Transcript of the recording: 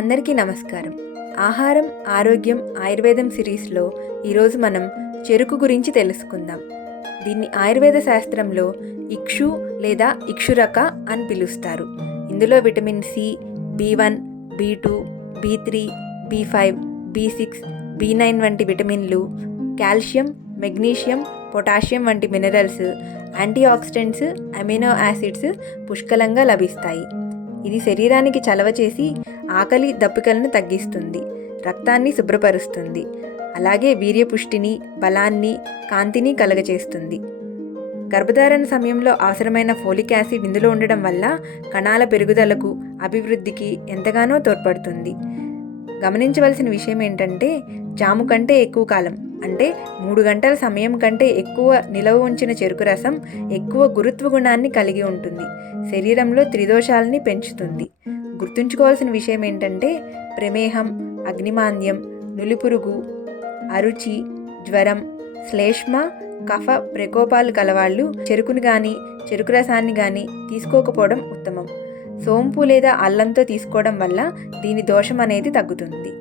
అందరికీ నమస్కారం. ఆహారం, ఆరోగ్యం, ఆయుర్వేదం సిరీస్లో ఈరోజు మనం చెరుకు గురించి తెలుసుకుందాం. దీన్ని ఆయుర్వేద శాస్త్రంలో ఇక్షు లేదా ఇక్షురక అని పిలుస్తారు. ఇందులో విటమిన్ సి, బి1, బి2, బి3, బి5, బి6, బి9 వంటి విటమిన్లు, కాల్షియం, మెగ్నీషియం, పొటాషియం వంటి మినరల్స్, యాంటీఆక్సిడెంట్స్, అమినో యాసిడ్స్ పుష్కలంగా లభిస్తాయి. ఇది శరీరానికి చలవ చేసి ఆకలి, దప్పికలను తగ్గిస్తుంది, రక్తాన్ని శుభ్రపరుస్తుంది. అలాగే వీర్యపుష్టిని, బలాన్ని, కాంతిని కలగచేస్తుంది. గర్భధారణ సమయంలో అవసరమైన ఫోలిక్ యాసిడ్ ఇందులో ఉండడం వల్ల కణాల పెరుగుదలకు, అభివృద్ధికి ఎంతగానో తోడ్పడుతుంది. గమనించవలసిన విషయం ఏంటంటే, జాము కంటే ఎక్కువ కాలం అంటే 3 గంటల సమయం కంటే ఎక్కువ నిలవ ఉంచిన చెరుకు రసం ఎక్కువ గురుత్వ గుణాన్ని కలిగి ఉంటుంది. శరీరంలో త్రిదోషాలని పెంచుతుంది. గుర్తుంచుకోవాల్సిన విషయం ఏంటంటే, ప్రమేహం, అగ్నిమాంద్యం, నులిపురుగు, అరుచి, జ్వరం, శ్లేష్మ, కఫ ప్రకోపాలు కలవాళ్ళు చెరుకుని కానీ చెరుకు రసాన్ని కానీ తీసుకోకపోవడం ఉత్తమం. సోంపు లేదా అల్లంతో తీసుకోవడం వల్ల దీని దోషం అనేది తగ్గుతుంది.